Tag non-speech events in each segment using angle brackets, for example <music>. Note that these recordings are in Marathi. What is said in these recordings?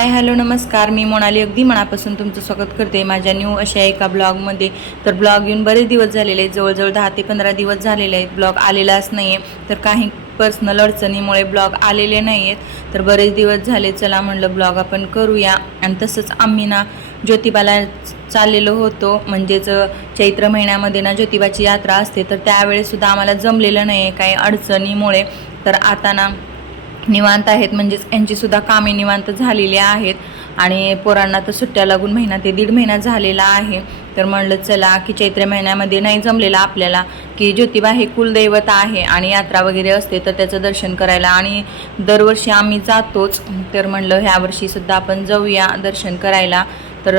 हाय हॅलो नमस्कार. मी मोनाली अगदी मनापासून तुमचं स्वागत करते. माझ्या न्यू अशा एका ब्लॉगमध्ये तर ब्लॉग येऊन बरेच दिवस झालेले आहेत. जवळजवळ दहा ते पंधरा दिवस झालेले आहेत. ब्लॉग आलेलाच नाही आहे तर काही पर्सनल अडचणीमुळे ब्लॉग आलेले नाही आहेत तर बरेच दिवस झाले. चला म्हणलं ब्लॉग आपण करूया. आणि तसंच आम्ही ना ज्योतिबाला चाललेलो होतो. म्हणजेच चैत्र महिन्यामध्ये ना ज्योतिबाची यात्रा असते. तर त्यावेळेससुद्धा आम्हाला जमलेलं नाही आहे काही अडचणीमुळे. तर आता ना निवांत आहेत. म्हणजेच यांचीसुद्धा कामे निवांत झालेली आहेत. आणि पोरांना तर सुट्ट्या लागून महिना ते दीड महिना झालेला आहे. तर म्हणलं चला की चैत्र महिन्यामध्ये नाही जमलेलं आपल्याला की ज्योतिबा हे कुलदैवत आहे आणि यात्रा वगैरे असते तर त्याचं दर्शन करायला. आणि दरवर्षी आम्ही जातोच. तर म्हणलं ह्या वर्षीसुद्धा आपण जाऊया दर्शन करायला. तर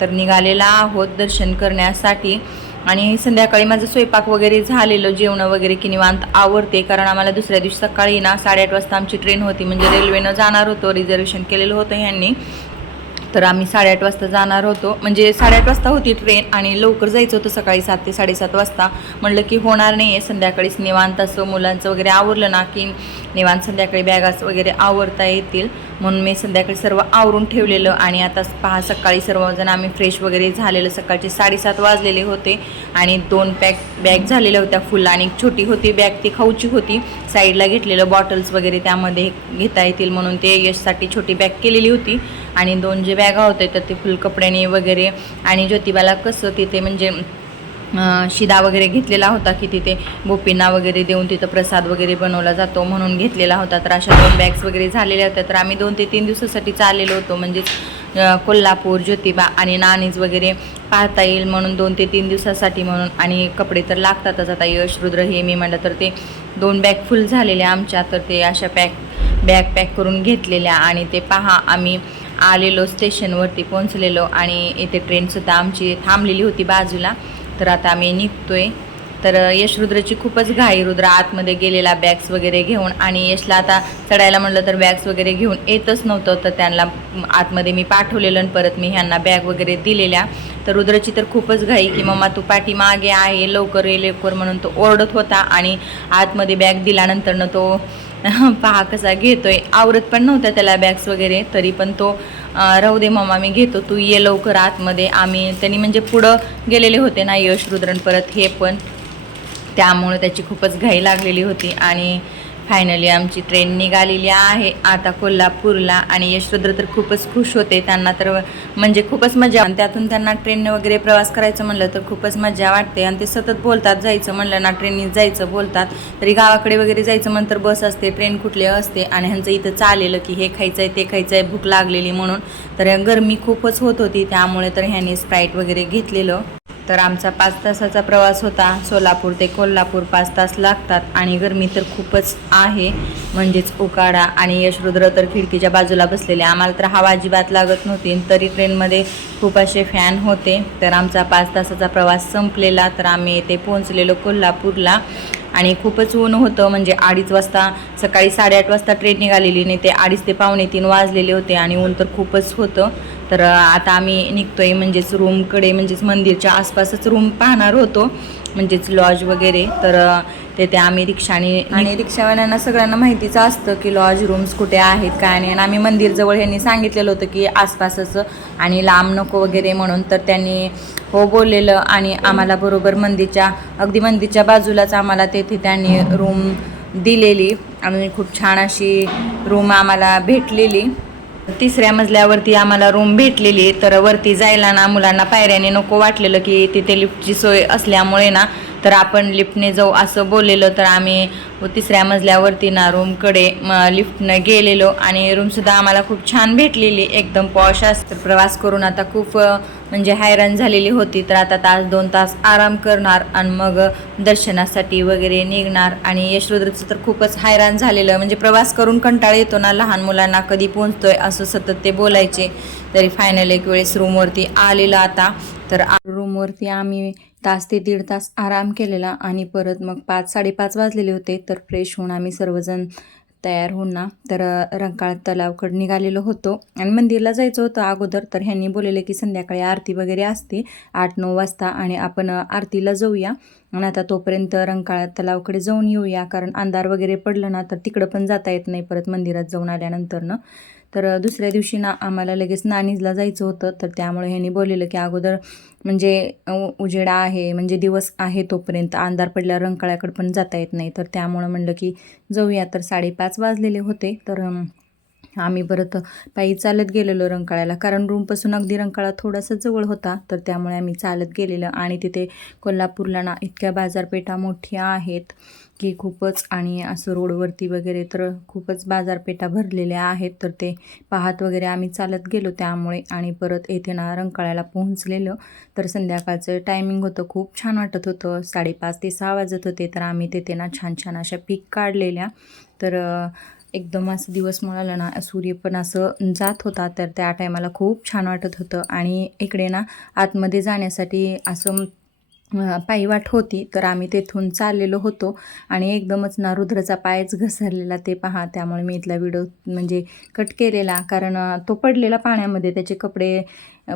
तर निघालेला आहोत दर्शन करण्यासाठी. आणि संध्याकाळी माझं स्वयंपाक वगैरे झालेलं जेवणं वगैरे की निवांत आवडते कारण आम्हाला दुसऱ्या दिवशी सकाळी ना साडेआठ वाजता आमची ट्रेन होती. म्हणजे रेल्वेनं जाणार होतो रिझर्वेशन केलेलं होतं ह्यांनी. तर आम्ही साडेआठ वाजता जाणार होतो. म्हणजे साडेआठ वाजता होती ट्रेन आणि लवकर जायचं होतं सकाळी सात ते साडेसात वाजता. म्हणलं की होणार नाही आहे संध्याकाळीच निवांत असं मुलांचं वगैरे आवरलं ना की निवांत संध्याकाळी बॅगास वगैरे आवरता येतील. म्हणून मी संध्याकाळी सर्व आवरून ठेवलेलं आणि आता पहा सकाळी सर्वजण आम्ही फ्रेश वगैरे झालेलं. सकाळचे साडेसात वाजलेले होते आणि दोन पॅक बॅग झालेल्या होत्या फुल आणि एक छोटी होती बॅग ती खाऊची होती. साईडला घेतलेलं बॉटल्स वगैरे त्यामध्ये घेता येतील म्हणून ते यशसाठी छोटी बॅग केलेली होती. आणि दोन जे बॅगा होते तर ते फुल कपड्याने वगैरे. आणि ज्योतिबाला कसं तिथे म्हणजे शिदा वगैरे घेतलेला होता की तिथे गोपींना वगैरे देऊन तिथं प्रसाद वगैरे बनवला जातो म्हणून घेतलेला होता. तर अशा दोन बॅग्स वगैरे झालेल्या होत्या. तर आम्ही दोन ते तीन दिवसासाठी चाललेलो होतो. म्हणजेच कोल्हापूर ज्योतिबा आणि नाणीज वगैरे पाहता येईल म्हणून दोन ते तीन दिवसासाठी म्हणून. आणि कपडे तर लागतातच आता. यश रुद्र हे मी म्हणलं तर ते दोन बॅग फुल झालेल्या आमच्या. तर ते अशा पॅक बॅग पॅक करून घेतलेल्या आणि ते पहा आम्ही आलेलो स्टेशनवरती पोहोचलेलो आणि इथे ट्रेनसुद्धा आमची थांबलेली होती बाजूला. तर आता आम्ही निघतोय. तर यशरुद्रची खूपच घाई रुद्र आतमध्ये गेलेला बॅग्स वगैरे घेऊन आणि यशला आता चढायला म्हणलं तर बॅग्स वगैरे घेऊन येतच नव्हतं. तर त्यांना आतमध्ये मी पाठवलेलं आणि परत मी ह्यांना बॅग वगैरे दिलेल्या. तर रुद्रची तर खूपच घाई की मम्मा तू पाठी मागे आहे लवकर ये लवकर म्हणून तो ओरडत होता आणि आतमध्ये बॅग दिल्यानंतरनं तो <laughs> पहा कसा घेतोय. आवरत पण नव्हत्या त्याला बॅग्स वगैरे तरी पण तो राहू दे मम्मा मी घेतो. तू ये लवकर आतमध्ये. आम्ही त्यांनी म्हणजे पुढं गेलेले होते ना यश रुद्रन परत हे पण. त्यामुळे त्याची खूपच घाई लागलेली होती आणि फायनली आमची ट्रेन निघालेली आहे. आता कोल्हापूरला आणि यशरुद्र तर खूपच खुश होते. त्यांना तर म्हणजे खूपच मजा आणि त्यातून त्यांना ट्रेनने वगैरे प्रवास करायचं म्हणलं तर खूपच मजा वाटते. आणि ते सतत बोलतात जायचं म्हणलं ना ट्रेननी जायचं बोलतात. तरी गावाकडे वगैरे जायचं म्हणलं तर बस असते ट्रेन कुठली असते. आणि ह्यांचं इथं चालेलं की हे खायचं आहे ते खायचं आहे भूक लागलेली म्हणून. तर गरमी खूपच होत होती. त्यामुळे तर ह्यांनी स्प्राईट वगैरे घेतलेलं. तर आमचा पाच तासाचा प्रवास होता. सोलापूर ते कोल्हापूर पाच तास लागतात आणि गरमी तर खूपच आहे. म्हणजेच उकाडा आणि यशरुद्र तर खिडकीच्या बाजूला बसलेले. आम्हाला तर हवा अजिबात लागत नव्हती तरी ट्रेनमध्ये खूप असे फॅन होते. तर आमचा पाच तासाचा प्रवास संपलेला. तर आम्ही येथे पोहोचलेलो कोल्हापूरला. आणि खूपच ऊन होतं. म्हणजे अडीच वाजता सकाळी साडेआठ वाजता ट्रेन निघालेली. नाही ते अडीच ते पावणे तीन वाजलेले होते. आणि ऊन तर खूपच होतं. तर आता आम्ही निघतोय म्हणजेच रूमकडे म्हणजेच मंदिरच्या आसपासच रूम पाहणार होतो. म्हणजेच लॉज वगैरे तर तेथे आम्ही रिक्षाने आणि रिक्षावाल्यांना सगळ्यांना माहितीच असतं की लॉज रूम्स कुठे आहेत काय नाही. आणि आम्ही मंदिरजवळ ह्यांनी सांगितलेलं होतं की आसपासच आणि लांब नको वगैरे म्हणून तर त्यांनी हो बोललेलं आणि आम्हाला बरोबर मंदिरच्या अगदी मंदिरच्या बाजूलाच आम्हाला तेथे त्यांनी रूम दिलेली. आणि खूप छान अशी रूम आम्हाला भेटलेली. तिसऱ्या मजल्यावरती आम्हाला रूम भेटलेली तर वरती जायला ना मुलांना पायऱ्याने नको वाटलेलं की तिथे लिफ्टची सोय असल्यामुळे ना तर आपण लिफ्टने जाऊ असं बोललेलं. तर आम्ही तिसऱ्या मजल्यावरती ना रूमकडे लिफ्टनं गेलेलो आणि रूमसुद्धा आम्हाला खूप छान भेटलेली. एकदम पॉश असतं. प्रवास करून आता खूप म्हणजे हैराण झालेली होती. तर आता तास दोन तास आराम करणार आणि मग दर्शनासाठी वगैरे निघणार. आणि यशरुद्रचं तर खूपच हैराण झालेलं. म्हणजे प्रवास करून कंटाळा येतो ना लहान मुलांना कधी पोहोचतोय असं सतत ते बोलायचे. तरी फायनल एक वेळेस रूमवरती आलेलं आता. तर रूमवरती आम्ही तास ते दीड तास आराम केलेला आणि परत मग पाच साडेपाच वाजलेले होते. तर फ्रेश होऊन आम्ही सर्वजण तयार होऊन ना तर रंकाळ तलावकडे निघालेलो होतो. आणि मंदिरला जायचं होतं अगोदर तर ह्यांनी बोललेलं की संध्याकाळी आरती वगैरे असते. आठ नऊ वाजता आणि आपण आरतीला जाऊया. आणि आता तोपर्यंत रंकाळा तलावकडे जाऊन येऊया. कारण अंधार वगैरे पडलं ना तर तिकडं पण जाता येत नाही परत मंदिरात जाऊन आल्यानंतरनं. तर दुसऱ्या दिवशी ना आम्हाला लगेच नाणीजला जायचं होतं. तर त्यामुळे ह्यांनी बोललेलं की अगोदर म्हणजे उ- उजेडा आहे म्हणजे दिवस आहे तोपर्यंत अंधार पडल्यावर रंकाळ्याकडे पण जाता येत नाही. तर त्यामुळं म्हणलं की जाऊया. तर साडेपाच वाजलेले होते. तर आम्ही परत पायी चालत गेलेलो रंकाळ्याला. कारण रूमपासून अगदी रंकाळा थोडासा जवळ होता तर त्यामुळे आम्ही चालत गेलेलो. आणि तिथे कोल्हापूरला ना इतक्या बाजारपेठा मोठ्या आहेत की खूपच आणि असं रोडवरती वगैरे तर खूपच बाजारपेठा भरलेल्या आहेत तर ते पाहत वगैरे आम्ही चालत गेलो त्यामुळे. आणि परत येथे ना रंकाळ्याला पोहोचलेलो. तर संध्याकाळचं टायमिंग होतं खूप छान वाटत होतं. साडेपाच ते सहा वाजत होते तर आम्ही तिथे ना छान छान अशा पीक काढलेल्या. तर एकदम असं दिवस मिळाला ना सूर्य पण असं जात होता तर त्या टायमाला खूप छान वाटत होतं. आणि इकडे ना आतमध्ये जाण्यासाठी असं पायवाट होती तर आम्ही तेथून चाललेलो होतो. आणि एकदमच ना रुद्राचा पायच घसरलेला ते पहा. त्यामुळे मी इथला व्हिडिओ म्हणजे कट केलेला. कारण तो पडलेला पाण्यामध्ये त्याचे कपडे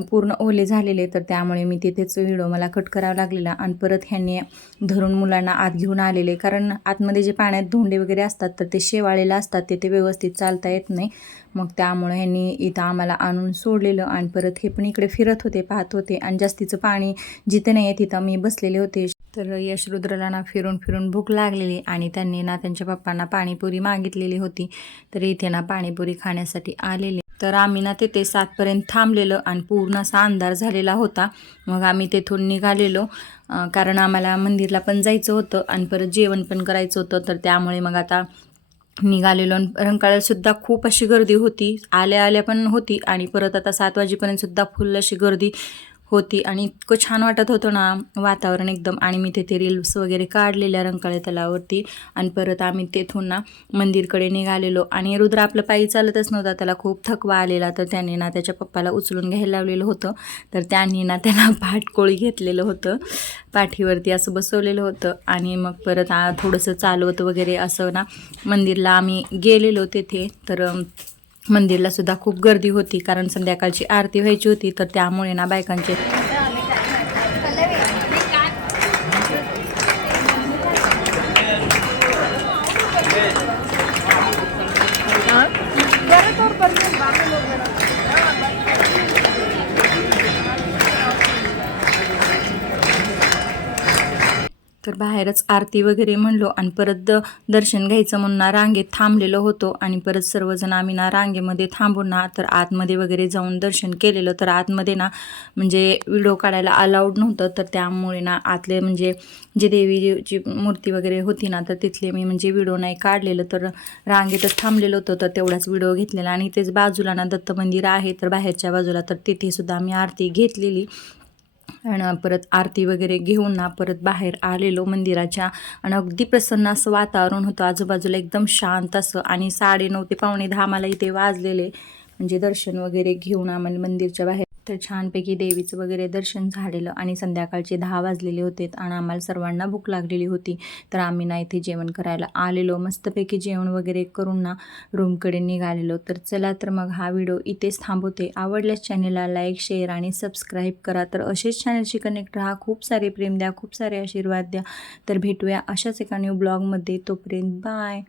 पूर्ण ओले झालेले तर त्यामुळे मी तिथेच व्हिडिओ मला कट करावा लागलेला आणि परत ह्यांनी धरून मुलांना आत घेऊन आलेले. कारण आतमध्ये जे पाण्यात धोंडे वगैरे असतात तर ते शेवाळेला असतात ते ते व्यवस्थित चालता येत नाही. मग त्यामुळे ह्यांनी इथं आम्हाला आणून सोडलेलं आणि परत हे पण इकडे फिरत होते पाहत होते आणि जास्तीचं पाणी जिथं नाही आहे तिथं मी बसलेले होते. तर यश रुद्रला ना फिरून फिरून भूक लागलेली आणि त्यांनी ना त्यांच्या पप्पांना पाणीपुरी मागितलेली होती. तर इथे ना पाणीपुरी खाण्यासाठी आलेले. तर आम्ही ना तिथे सातपर्यंत थांबलेलो आणि पूर्ण असा अंधार झालेला होता. मग आम्ही तेथून निघालेलो. कारण आम्हाला मंदिरला पण जायचं होतं आणि परत जेवण पण करायचं होतं. तर त्यामुळे मग आता निघालेलो आणि खूप अशी गर्दी होती. आल्या आल्या पण होती आणि परत आता सात वाजेपर्यंतसुद्धा फुल अशी गर्दी होती. आणि इतकं छान वाटत होतं ना वातावरण एकदम. आणि मी तिथे रील्स वगैरे काढलेल्या रंकाळे तलावरती. आणि परत आम्ही तेथून ना मंदिरकडे निघालेलो. आणि रुद्र आपलं पायी चालतच नव्हता. त्याला खूप थकवा आलेला. तर त्याने ना त्याच्या पप्पाला उचलून घ्यायला लावलेलं होतं. तर त्यांनी ना त्याला <laughs> पाठकोळी घेतलेलं होतं. पाठीवरती असं बसवलेलं होतं. आणि मग परत थोडंसं चालवत वगैरे असं ना मंदिरला आम्ही गेलेलो तेथे. तर मंदिरला सुद्धा खूप गर्दी होती कारण संध्याकाळची आरती व्हायची होती तर त्यामुळे ना बायकांचे तर बाहेरच आरती वगैरे म्हणलो आणि परत द दर्शन घ्यायचं म्हणून ना रांगेत थांबलेलो होतो आणि परत सर्वजण आम्ही ना रांगेमध्ये थांबून ना तर आतमध्ये वगैरे जाऊन दर्शन केलेलं. तर आतमध्ये ना म्हणजे व्हिडिओ काढायला अलाउड नव्हतं. तर त्यामुळे ना आतले म्हणजे जे देवीची मूर्ती वगैरे होती ना तर तिथले मी म्हणजे व्हिडिओ नाही काढलेलं. तर रांगेतच थांबलेलं होतं तर तेवढाच व्हिडिओ घेतलेला. आणि तेच बाजूला ना दत्त मंदिर आहे तर बाहेरच्या बाजूला तर तिथेसुद्धा आम्ही आरती घेतलेली. आणि परत आरती वगैरे घेऊन ना परत बाहेर आलेलो मंदिराच्या. आणि अगदी प्रसन्न असं वातावरण होतं. आजूबाजूला एकदम शांत असं. आणि साडेनऊ ते पावणे दहा मला इथे वाजलेले. म्हणजे दर्शन वगैरे घेऊन आम्हाला मंदिरच्या बाहेर तर छानपैकी देवीचं वगैरे दर्शन झालेलं आणि संध्याकाळचे दहा वाजलेले होते आणि आम्हाला सर्वांना भूक लागलेली होती. तर आम्ही ना इथे जेवण करायला आलेलो. मस्तपैकी जेवण वगैरे करून ना रूमकडे निघालेलो. तर चला तर मग हा व्हिडिओ इथेच थांबवते. आवडल्यास चॅनेलला लाईक शेअर आणि सबस्क्राईब करा. तर असेच चॅनलशी कनेक्ट राहा. खूप सारे प्रेम द्या. खूप सारे आशीर्वाद द्या. तर भेटूया अशाच एका न्यू ब्लॉगमध्ये तोपर्यंत बाय